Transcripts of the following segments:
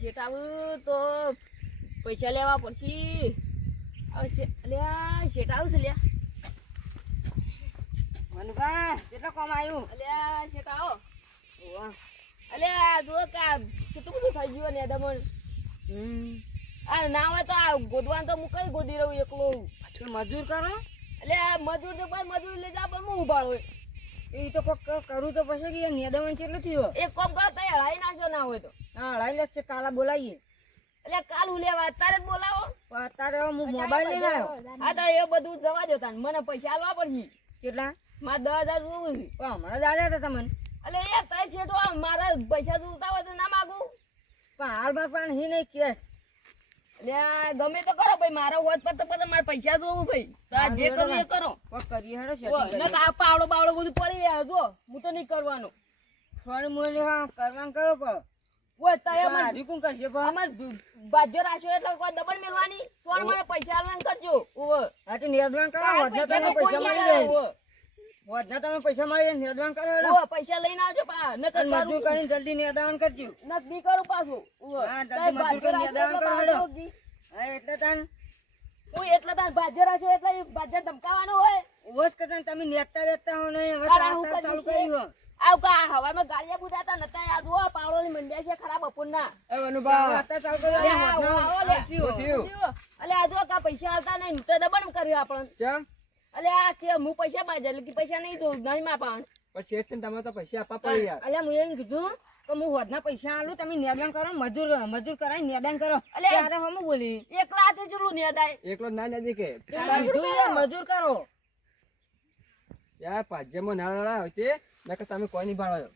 શેઠાવું તો પૈસા લેવા પડશે. અલ્યા શેઠાવું છે લ્યા. મનુભા કેટલો કોમ આવ્યું? અલ્યા શેઠાવો. અલ્યા જો કા કેટલું બધું થઈ ગયું ને દમણ. આ ના હોય તો આ ગોદવાન તો હું કઈ ગોદી રહું એકલો. તો મજૂર કરો. અલ્યા મજૂર તો ભાઈ મજૂર લઈ જા પણ હું ઉભાડો. એ તો કોક કરું તો પછી કે નેદવન કેટલું થયું? એક કામ કરો તઈ હળાઈ નાખો ના હોય તો. હા હળાઈ લેશે કાલા બોલાવીએ. એટલે કાલ હું લેવા અત્યારે જ બોલાવો. અત્યારે હું મોબાઈલ લઈને આવ્યો. હા તો એ બધું જવા દો તાન મને પૈસા આલવા પડશે. કેટલા? મારે 10,000 જોવું છે. પણ હમણાં જ આવ્યા હતા તમને. એટલે યાર તઈ છેટો મારા પૈસા જોતા હોય તો ના માગું. પણ હાલ માર પણ હી નહીં કેસ. એટલે ગમે તો કરો ભાઈ મારા હોત પર તો પછી મારે પૈસા જોવું ભાઈ. તો આ જે કરવું એ કરો. કોક કરીએ હેડો છે. આ પાવડો બાવડો બધું પડી યાર જો હું તો નહીં કરવાનો. સોરી મોને હા કરવાનું કરો પણ. ઓય તય હારી કોણ કરશે પણ? અમાર બાજ્યો રાખ્યો એટલે કોઈ દબણ મેલવાની. સોર મને પૈસા આલવાનું કરજો. ઓય હા તો નેદવાન કરો. વધના તમે પૈસા મળી જાય. વધના તમે પૈસા મળી જાય નેદવાન કરો હેડો. ઓય પૈસા લઈને આવજો પા ન કર મજૂર કરીને જલ્દી નેદવાન કરજો. નથી કરું પાછું. ઓય હા જલ્દી મજૂર કરીને નેદવાન કરો હેડો. હા એટલે તાન હું એટલે તાર બાજ્યો રાખ્યો એટલે બાજ્યા ધમકાવાનો હોય. ઓસ કરતા તમે નેતા વેતા હો ને હવે હું ચાલુ કર્યું. આવ કા હવામાં ગાડિયા બુધાતા નતા આ જો પાવડોની મંડ્યા છે ખરાબ બપોરના. એ મનુભા વાતા ચાલુ કર્યું. અલે આ જો કા પૈસા આવતા નહીં તો દબણ કર્યું આપણ. ચમ અલે આ કે હું પૈસા બાજે એટલે કે પૈસા નહીં દઉં નહીં માં પાણ. પણ શેઠ ને તમારે તો પૈસા આપવા પડે યાર. અલ્યા હું એમ કીધું કે હું વધના પૈસા આલું તમે નેદાન કરો મજૂર કરાય નેદાન કરો. અલ્યા ત્યારે હમ બોલી એકલા હાથે ચલું ને દાય. એકલો જ ના નદી કે મજૂર કરો. યાર પાજ્યમાં ના લડા હોય તે નકર તમે કોઈ નહીં ભાળો.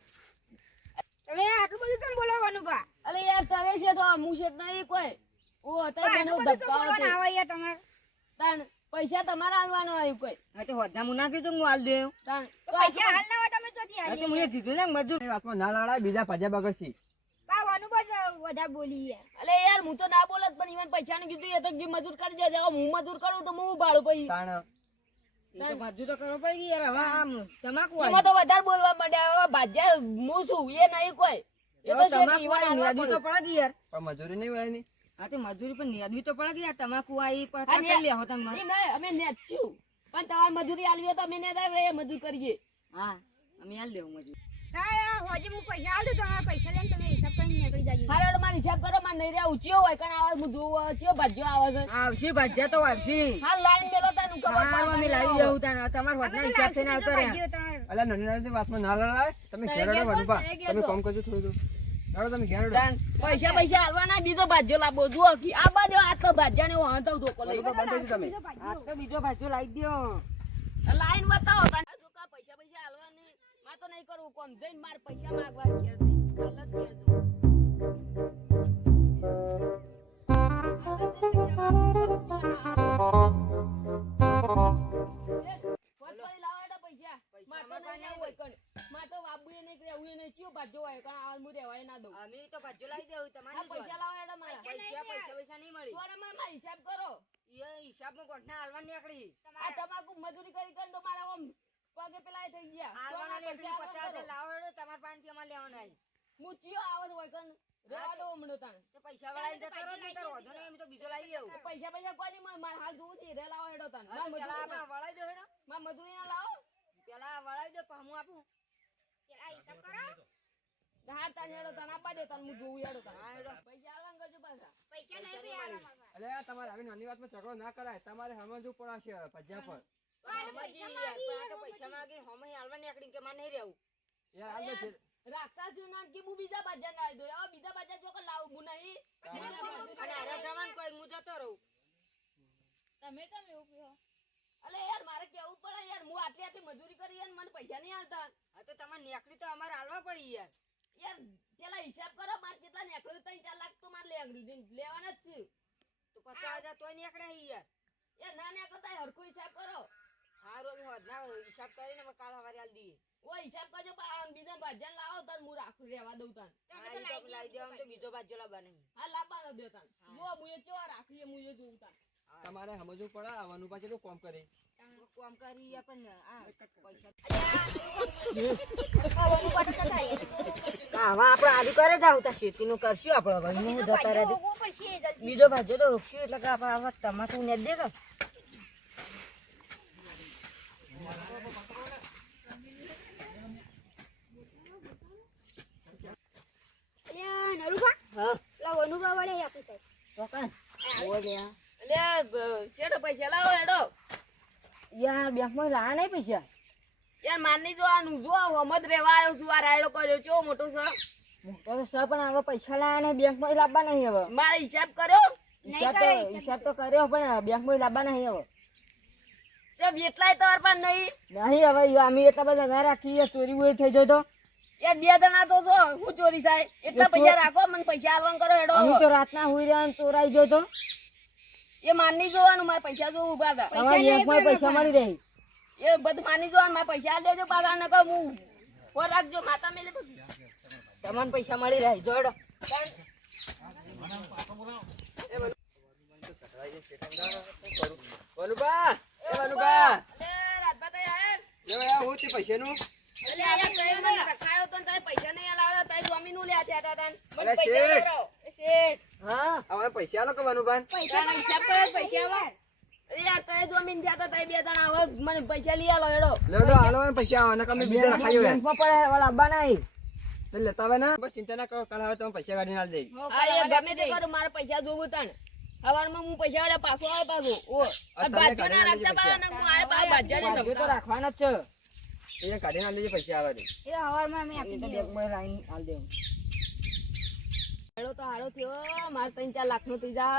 તમે આટલું બધું કેમ બોલાવવાનું બા? અલે યાર તમે શેઠો હું શેઠ નહીં કોઈ. ઓ અત્યારે મને ધબકાવો આવે યાર તમારે. તાણ પૈસા તમારા આલવાનો આવ્યું કોઈ. હા તો વધના હું ના કીધું હું હાલ દેવ. તાણ પૈસા હાલ ના હોય તમે ચોથી હા હાલ. તો મેં કીધું ને મજૂર એ વાતમાં ના લડાય બીજા પાજા બગડશી. બા વાનું બસ વધારે બોલી યાર. અલે યાર હું તો ના બોલત પણ ઈવન પૈસા ને કીધું એ તો જે મજૂર કરી દેજે. હવે હું મજૂર કરું તો હું ભાડું પછી. તાણ મજૂર તો કરો પડી યાર. હવે આમ તમાકુ એમાં તો વધારે બોલવા માંડ્યા. હવે ભાજ્યા હું છું એ નહીં કોઈ. એ તો શેઠ ઈવન આલવા નેદવી તો પડે. પડે યાર. પણ મજૂરી નહીં હોય ની. હા તો મજૂરી પણ નેદવી તો પડે યાર. તમાકુ આવી હા, પણ કરી લેવો તમે. એ નહીં અમે નેચ્યું પણ તમારે મજૂરી આલવી હોય તો અમે નેતા એ મજૂર કરીએ. હા અમે હાલ દેવું મજૂર. હારો મારો હિસાબ કરો મારે નહીં રહ્યા ઊંચીઓ હોય કારણ આવે હું જોવું ચિયો ભાજ્યો આવે છે. આવશે ભાજ્યા તો આવશે. હા લાઈન મેલો તાનું ખબર હા અમે લાવી જવું તાને તમાર વધના હિસાબ થઈને આવતો રહે. અલ્યા નાની નાની વાતમાં ના લડાય. તમે ઘેર હેડો મનુભા. તમે કામ કરજો થોડું. હેડો તમે ઘેર હેડો. પૈસા આલવાના બીજો ભાજ્યો લાવો જુઓ કે આ બાજુ આ તો ભાજ્યા ને હાંટવ ધોકો લઈ મનુભા બંધ થઈ તમે. આ તો બીજો ભાજ્યો લાવી દો. લાઈન બતાવો તાન જોકા પૈસા આલવાની માં તો નહીં કરવું કોમ જઈને માર પૈસા માંગવા ઘેર જઈ ગલત ઘેર જો અમે તો ભાજ્યો લાવી દેવું તમારી પૈસા લાવો એડા મારા પૈસા નહીં મળી. સોરે મારા હિસાબ કરો. એ હિસાબમાં કોટના હાલવા નીકળી. આ તમાકુ મજૂરી કરી તો મારા આમ પગે પેલા થઈ ગયા. હાલવાના સોના નીકળી પૈસા 50 લાવો હેડો તમાર પાસેથી અમાર લેવાના છે. હું ચિયો આવત હોય કન રેવા દો હમણો તાણ. તો પૈસા વાળા જતા રહો ને તાર વધો નહીં. અમે તો બીજો લાવી દેવું. પૈસા કોઈ નહીં મળે મારે હાલ જોવું છે રે લાવો હેડો તાણ. હા, તો પેલા આપણે વળાઈ દો હેડો. માર મજૂરી ના લાવો. પેલા વળાઈ દો પછી હું આપું. પેલા હિસાબ કરો. હાર તાણ હેડો તાણ આપા દે તાણ હું જોવું હેડો તાણ. હા હેડો. પૈસા આલવાન કરજો પાછા. પૈસા નહીં બી આલવા. અલ્યા તમારે આવી નાની વાતમાં ઝઘડો ના કરાય. તમારે સમજવું પડશે ભજ્યા પર. પૈસા માંગીને હોમે હાલવા નીકળી કે માં નહીં રહેવું. યાર આલ દે. રાખતા છું ના કે હું બીજા બાજા ના દો. હવે બીજા બાજા જો કે લાવું હું નહીં. અને હારે જવાન કોઈ હું જતો રહું. તમે કેમ એવું કહો? અલે યાર મારે કેવું પડે યાર હું આટલી મજૂરી કરી યાર મને પૈસા નહીં આલતા. હા તો તમારે નીકળી તો અમારે હાલવા પડી યાર. યાર પેલા હિસાબ કરો મારે કેટલા નીકળ્યું 3-4 લાખ તો મારે લેવાના જ છે. તો 50,000 તોય નીકળે યાર. યાર ના નીકળતા હરખો હિસાબ કરો. હારું અમે વધના હિસાબ કરીને અમે કાલ સવારે આલ દઈએ. ઓ હિસાબ કરજો પણ બીજા ભાજ્યા લાવો તાર હું રાખું રહેવા દઉં તાર. હા ઈ તો લાવી દેવા. અમે તો બીજો બાજુ લાવવા નહીં. હા લાવવાનો દો તાર. જો હું એ કેવા રાખીએ હું એ જોઉં તાર. તમારે સમજવું પડે આ વનુભા કેટલું કોમ કરે કોમ કરી આપણને આ પૈસા આવા આપણે આદુ કરે જાવ તા શેતીનું કરશું આપણે હવે હું જતા રહે બીજો ભાજો તો રોકશું એટલે કે આપણે આવા તમાકુ ને દે કે તો કાં ઓલ્યા એટલે શેઠ પૈસા લાવો હેડો યાર બેંકમાં રા નહીં પૈસા યાર માર નહીં જોવાનું જો હમત રેવા આવ્યો છું આ રાયડો કર્યો કેવો મોટો છે મોટો તો સર પણ હવે પૈસા લાયા ને બેંકમાં લાવવા નહીં હવે મારે હિસાબ કર્યો હિસાબ તો કર્યો પણ બેંકમાં લાવવા નહીં હવે જબ એટલાય તમાર પાસે નહીં નહીં હવે અમે એટલા બધા ના રાખીએ ચોરી બોરી થઈ જાય તો યાર 2 જણા તો છો શું ચોરી થાય એટલા પૈસા રાખો મને પૈસા આલવાનું કરો હેડો અમે તો રાતના હુઈ રહ્યા ને ચોરાઈ ગયો તો એ માર નહીં જોવાનું મારે પૈસા જોવું ઉભા હતા તમારા બેંકમાં પૈસા મળી રહી એ બધું માની જોવાનું મારે પૈસા આલ દેજો પાછા નકર હું ફોન રાખજો માતા મેલે તમને પૈસા મળી રહી જોડો વનુભા એ વનુભા અલે રાતભા તો યાર લે યાર હું તે પૈસાનું અલે યાર તે મને રખાયો તો ને તારે પૈસા નહીં આલાવ્યા તારે જમીનું લે આથ્યા હતા મને અલે પૈસા શેઠ. લેવડાવો. એ શેઠ હા હવે પૈસા આલો કે વનુભા પૈસાનો હિસાબ કર્યો પૈસા આવા અરે યાર તારે જમીન થયા હતા તારે 2 જણા હવે મને પૈસા લઈ આલો હેડો લેડો હાલો ને પૈસા આવે નકર અમે બીજા રખાયો હે બેંકમાં પડે વાળા અબ્બા નહીં તો લેતા આવે ને બસ ચિંતા ના કરો કાલ હવે તમે પૈસા કાઢીને આલ દે આ યાર ગમે તે કરો મારે પૈસા જોવું તાણ હવારમાં હું પૈસા વાળા પાછો આવે પાછો ઓ તમે બાજુ ના કાઢી રાખતા આલજો પાછા ને હું આયા પાછા બાજુ ભાગ્ય તો રાખવાના જ છે એ કાઢીને આલ દેજે પૈસા આવે દે એ તો બેંકમાં લાઈન આલ દે હેડો તો હારો થયો મારે 3-4 લાખ નો થઈ જા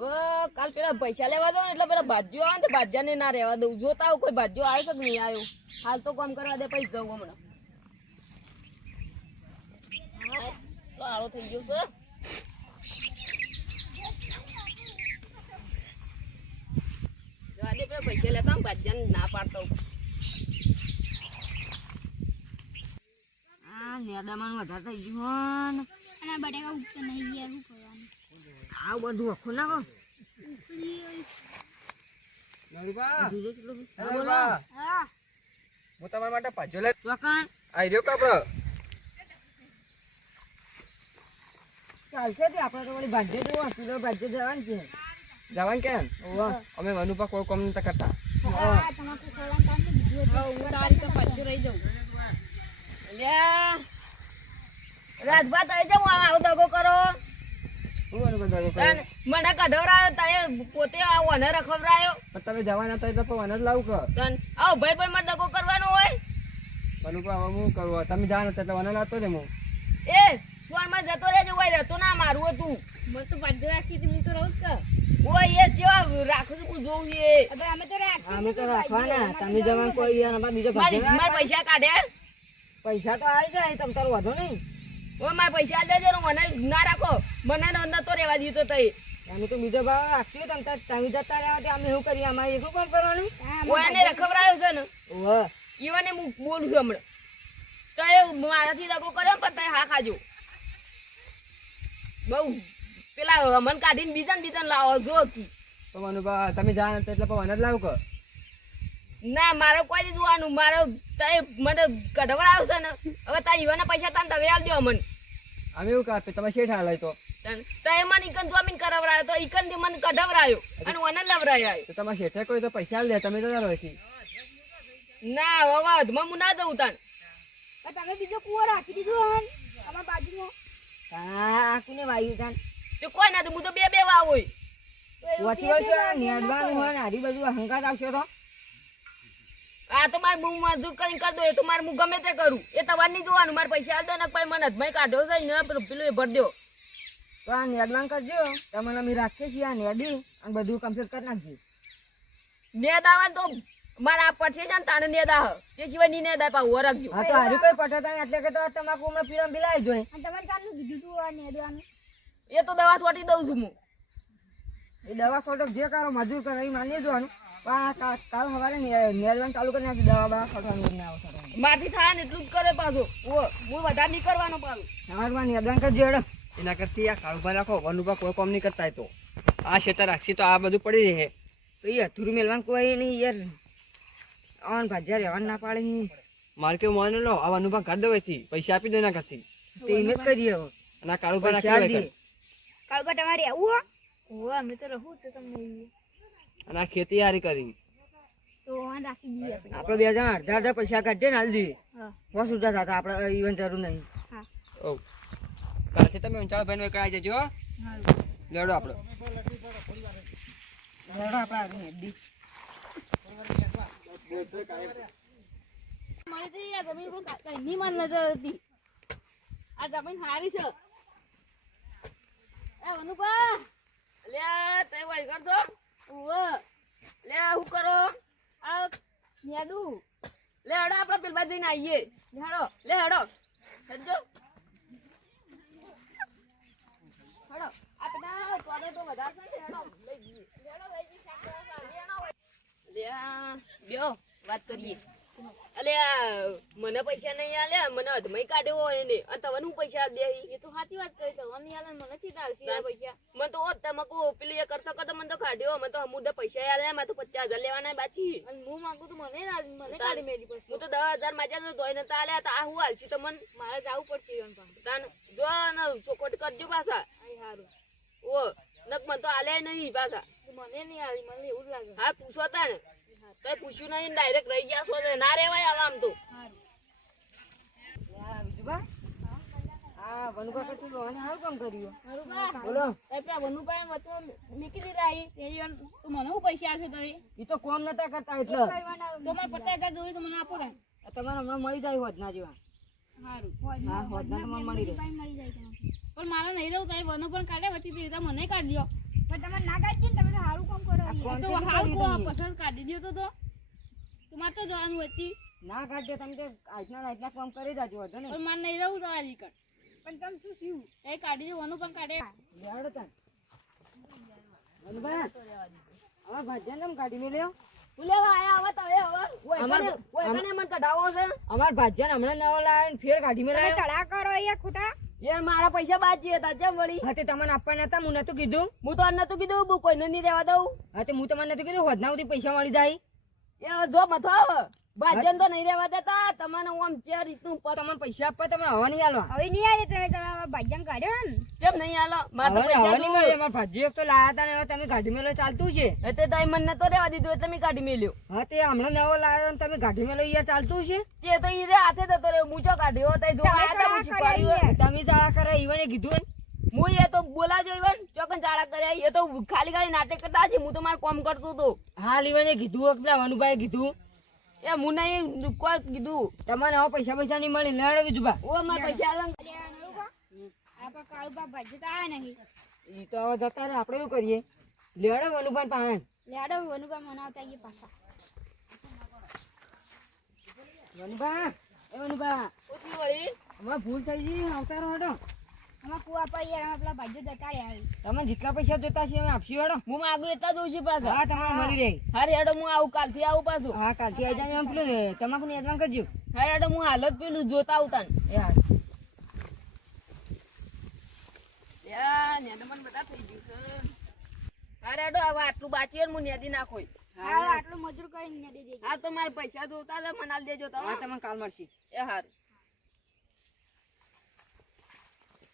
ઓ કાલ પેલા પૈસા લેવા દો ને એટલે પેલા ભાજ્યો આવે ને તો ભાજ્યાને ના રહેવા દઉં જોતા આવું કોઈ ભાજ્યો આવ્યો કે નહીં આવ્યો હાલ તો કામ કરવા દે પછી જવું હમણાં હા તો હારો થઈ ગયો છે જવા દે પેલા પૈસા લેતા હું ભાજ્યાને ના પાડતો આ નેદામાં વધારે થઈ ગયું આવું બધું આખું નાખો વનુભા બીજું કેટલું હે વનુભા હું તમારા માટે પાજો લે ચોકન આઈ રહ્યો કાપડો ચાલશે તે આપણે તો વળી ભાગ્ય જવું કિલો ભાગ્ય જવાનું છે જવાનું કેમ ઓવા અમે વનુભા કોઈ કોમ નતા કરતા રાજભા તારે કેમ આવો દગો કરો હું વનુભા દગો તાન મને કઢવરાયો તારે પોતે આ ઓને રખવરાયો પણ તમે જવાના હતા એટલે પણ જ લાવું કે તન આવ ભાઈ ભાઈ મારે દગો કરવાનો હોય વનુભા હવે હું કરું તમે જવાના હતા એટલે વને લાવતો ને હું એ સોનમાં જતો રહેજો હોય રહેતો ના મારું હતું મને તો બાજુ રાખી હતી હું તો રહું કે ઓય એ જેવા રાખું છું હું જોઉં એ અમે તો રાખવાના તમે જવાનું કોઈ અમારે બીજો મારી ભાગ્ય મારા પૈસા કાઢે પૈસા તો આવી જાય તમ તારું વાંધો નહીં ઓ મારા પૈસા આલ દેજો ને મને ના રાખો મને નતો રહેવા દીધો તઈ અમે તો બીજો ભાવ રાખશું તમે જતા રહ્યા તો અમે શું કરીએ અમારે એકલું કામ કરવાનું ઓય એને રખવરાયો છે ને ઓવા ઈવને હું બોલું છું હમણાં તો એ મારાથી દગો કર્યો પણ તઈ હા ખાજો બહુ પેલા મન કાઢીને બીજાને લાવો જો કી તો વનુભા તમે જવાના હતા એટલે પણ વને જ લાવું કે ના મારે કોઈ નહીં જોવાનું મારે તઈ મને કઢવરાયો છે ને હવે તારા ઈવાના પૈસા તાન તમે આલ દો મને અમે એવું કાપે તમે શેઠ હાલ તો તઈ મને ઈકન જમીન કરાવરાયો તો ઈકન થી મને કઢવરાયો અને ઓને લવરાયો તો તમારા શેઠે કોઈ તો પૈસા લે તમે જતા રહો છે ના હવે અધમાં હું ના જઉં તાન તમે બીજો કુવો રાખી દીધો હન અમારા બાજુમાં આ કોને વાયુ તાન તો કોઈ ના હું તો બે વાવ હોય વચ્ચે વર્ષે નેદવાનું હોય ને હારી બધું હંગાત આવશે તો આ તો મારે હું મજૂર કરીને કરી દો એ તો મારે હું ગમે તે કરું એ તમારે નહીં જોવાનું મારે પૈસા આલ દો ને પછી મને અધમાઈ કાઢ્યો છે ને પેલું એ ભર દો તો આ નેદવાન કરજો તમને અમે રાખીએ છીએ આ નેદી અને બધું કમ્પ્લીટ કરી નાખજો નેદ આવે તો મારે આ પડશે છે ને તાણે નેદ આવે તે સિવાય નહીં નેદ આપા ઉભો રાખજો હા તો હારી કોઈ પટાતા નહીં એટલે કે તો તમાકુ હમણાં પીવા બિલાઈ જોઈ અને તમારે કાલનું કીધું તું આ નેદવાનું એ તો દવા સોટી દઉં છું હું એ દવા સોટક જે કરો મજૂર કરો એ માની દેવાનું પણ કાલ સવારે નેદવાનું ચાલુ કરી નાખી દવા બવા સોટવાનું ના આવે મારથી થાય ને એટલું જ કરે પાછું ઓ હું વધારે નહીં કરવાનો પાછું સવારમાં નેદવાન કરજો એડો એના કરતી આ કાળુભા રાખો વનુભા કોઈ કોમ નહીં કરતા હોય તો આ ખેતર રાખશી તો આ બધું પડી રહે. તો એ અધૂરું મેલવાનું કોઈ નહીં યાર. આન ભાજ્યા રહેવાનું ના પાડે નહીં. મારે કેવું માને લો આ અનુભવ કાઢ દો એથી પૈસા આપી દો એના કરતી. તે એમ જ કરીએ હવે. અને આ કાળું પર પૈસા રાખી આપી દે. દઈએ. કાળુબા તમારે આવું ઓવે અમે તો રહું તો તમને અને આ ખેતી હારી કરી. તો વાન રાખી દઈએ આપણે. આપણે બે જણા અડધા અડધા પૈસા કાઢીએ ને હાલ દઈએ. હા. બહુ સુધા થતા આપણે ઈવન જરૂર નહીં. હા. ઓ કાલથી તમે ઊંચાળ ભાઈ નો કરાવી દેજો હો. લેવડો આપણો. લેવડો આપણે આગળ હેડી. મને તો યાર જમીન પર કઈની માન નજર હતી. આ જમીન હારી છે. એ વનુભા અલ્યા તે વઈ કરજો. ઓવે લે હું કરો આ યાદુ લે હડો આપણે પેલ બાજુ જઈને આવીએ. લે હડો હેડજો હડો આ પેલા તોડે તો વધારે છે ને હેડો લઈ જઈએ. હેડો લઈ જઈએ લે બેઓ વાત કરીએ. અલે મને પૈસા નહીં આલે મને અધમઈ કાઢ્યો હોય એને અને તમને હું પૈસા દે એ તો સાચી વાત કરી તો નહીં આલે મને ચીતા આલસી પૈસા મને તો તમાકુ પેલું એ કરતા કરતા મને તો કાઢ્યો મને તો હમુદે પૈસા આલે મને તો 50,000 લેવાના બાકી અને હું માંગુ તો મને ના મને કાઢી મેલી પછી હું તો 10,000 માજ્યા તો તોય નતા આલે તો આ હું આલસી તો મને મારે જાવું પડશે ઈવન પણ તાન જો ને ચોકોટ કરજો પાછા આઈ હારું ઓ નક મને તો આલે નહીં પાછા મને નહીં આલી મને એવું જ લાગે હા પૂછો તાને કઈ પૂછ્યું નહીં ડાયરેક્ટ રહી ગયા છો ના રેવાય આમ તો વિજુબા આ વનુભા કરતું લોને હારું કામ કર્યું. બોલો મૂકી દીધા તો મને હું પૈસા આપશો તમે ઈ તો કોમ નતા કરતા એટલે તમારે 50,000 જોયું તો મને આપો ને તમારે હમણાં મળી જાય હોદના જેવા. સારું હા હોદના તો મને મળી રહે. મળી જાય તમને. પણ મારે નહીં રહું તમે વનો પણ કાઢે વચ્ચે જીવતા મને કાઢી દો પણ તમે ના કાઢી ને તમે તો સારું કામ કરો આ યાર. કોણ તો છે હાલ કાઢી કો દઈએ. પસંદ કાઢી દો તો તમારે તો જવાનું વચ્ચે ના કાઢજો તમે તો આજના કામ કરી દેજો હોદો ને. પણ મારે નહીં રહું તમારી કર પણ તમે શું થયું? એ કાઢી દો વનો પણ કાઢે લેવડો તાન. વનુભા હવે ભાજ્યા કેમ કાઢી મેલ્યો? હું લેવા આયા હવે તમે હવે અમાર- મને કઢાવો છે અમાર ભાજ્યાને હમણાં નવો લાવ્યો ને ફેર કાઢી તમે મેલ્યો. ચડા કરો યાર ખોટા. યાર મારા પૈસા બાકી હતા જેમ વળી હા તે તમને આપવાના હતા હું નતું કીધું. હું તો નતું કીધું બુ કોઈને નહીં રહેવા દઉં હા તે હું તમને નતું કીધું હોદના સુધી પૈસા મળી જાય. એ જો મથો ભાજન તો નહીં રહેવા દેતા તમને આમ ચેર રીતનું તમને પૈસા આપવા તમને હવા નહીં આલવા. હવે નહીં આવે તમે તમારા ભાગ્યમ કાઢ્યો ને. કેમ નહીં હાલો મારે તો હવે પૈસા હવા નહીં મળે. જોઈએ. અમાર ભાજ્યો એક તો લાયા હતા ને હવે તમે કાઢી મેલો ચાલતું છે. એટલે તાઈ મને નતો રહેવા દીધું એટલે મેં કાઢી મેલ્યો હા તે હમણાં નવો લાવ્યો ને તમે કાઢી મેલો યાર ચાલતું છે. તે તો ઈ રે હાથે જતો રહ્યો મૂચો કાઢ્યો તઈ જો તમે આયા તા ચડા હું કર્યા શીખવાડ્યું યાર. તમે ચાળા કરે ઈવને કીધું ને. હું એ તો બોલાજો ઈવન ચોકન ચાળા કર્યા એ તો ખાલી ખાલી નાટક કરતા છે હું તો મારું કામ કરતો હતો હાલ ઈવને કીધું પેલા વનુભાઈ કીધું એ હું નહીં કોઈ કીધું તમારે હવે પૈસા નહીં મળી લેવડો બીજું ઓ મારા પૈસા આલે ને. અલ્યા નળુબા, આપણા કાળુબા ભાગ્ય તો આયા નહીં. ઈ તો હવે જતા રહે આપણે શું કરીએ. લેવડો વનુભાઈ પાસે. લેડો વનુબા મનાવતા આઈએ પાછા. વનુભા એ વનુભા ઓછી વળી હવે ભૂલ થઈ ગઈ આવતા રહો હેડો. આમાં કુવા પર યાર આમાં પેલા ભાગ્યો જતા રહ્યા હવે. તમે જેટલા પૈસા જોતા છે અમે આપશું હેડો. હું માગું એટલા દઉં છું પાછા હા તમારે મળી રહે. હારે હેડો હું આવું કાલથી આવું પાછું હા કાલથી આવી જાય એમ પેલું તમાકુ એડવાન્સ કરજો. હારે હેડો હું હાલત પેલું જોતા આવતા ને એ હા યા નેદમન બધા થઈ ગયું છે હારે હેડો હવે આટલું બાકી હોય ને હું નેદી નાખોય હા આટલું મજૂર કરીને દે દેજો. હા તો મારે પૈસા જોતા હતા મને આલ દેજો હા તમે તમને કાલ મળશે. એ હારું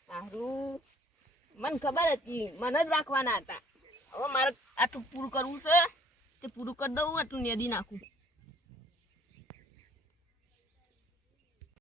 હારું મને ખબર હતી મને જ રાખવાના હતા હવે મારે આટલું પૂરું કરવું છે તે પૂરું કરી દઉં આટલું નેદી નાખું